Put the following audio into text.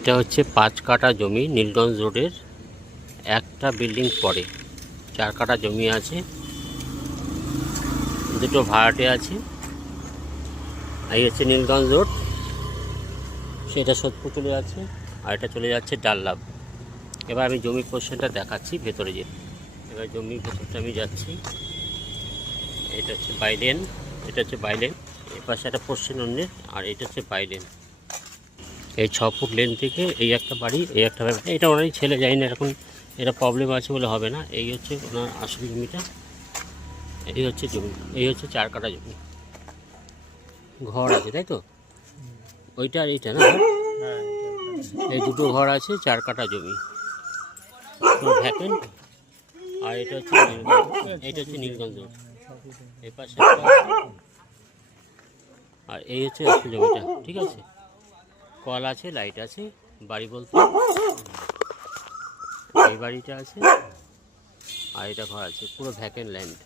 এটা হচ্ছে 5 কাঠা জমি নীলগঞ্জ রোডের একটা বিল্ডিং পরে 4 কাঠা জমি আছে, দুটো ভাড়াটে আছে। এই হচ্ছে নীলগঞ্জ রোড, সেটা সোদপুর চলে যাচ্ছে আর এটা চলে যাচ্ছে ডাল্লাভ। এবার আমি জমির পোর্শনটা দেখাচ্ছি ভেতরে যেতে। এবার জমির ভেতরটা আমি যাচ্ছি। এটা হচ্ছে বাইলেন, এটা হচ্ছে বাইলেন, এর পাশে একটা পোর্শন অন্যের, আর এটা হচ্ছে বাইলেন। এই 6 ফুট লেন থেকে এই একটা বাড়ি, এই একটা বাড়ি। এটা ওনারই ছেলে, যাই না এখন এটা প্রবলেম আছে বলে হবে না। এই হচ্ছে ওনার আসল জমিটা, এই হচ্ছে জমি, এই হচ্ছে 4 কাঠা জমি। ঘর আছে তাই তো, ওইটা আর এইটা না, এই দুটো ঘর আছে, 4 কাঠা জমি ভ্যাকেন্ট। আর এটা হচ্ছে এইটা হচ্ছে নীলগঞ্জ রোড, এই পাশে আর এই হচ্ছে আসল জমিটা। ঠিক আছে, কল আছে, লাইট আছে, বাড়ি বলতে এই বাড়িটা আছে আর এটা ঘর আছে, পুরো ভ্যাকেন্ট ল্যান্ড।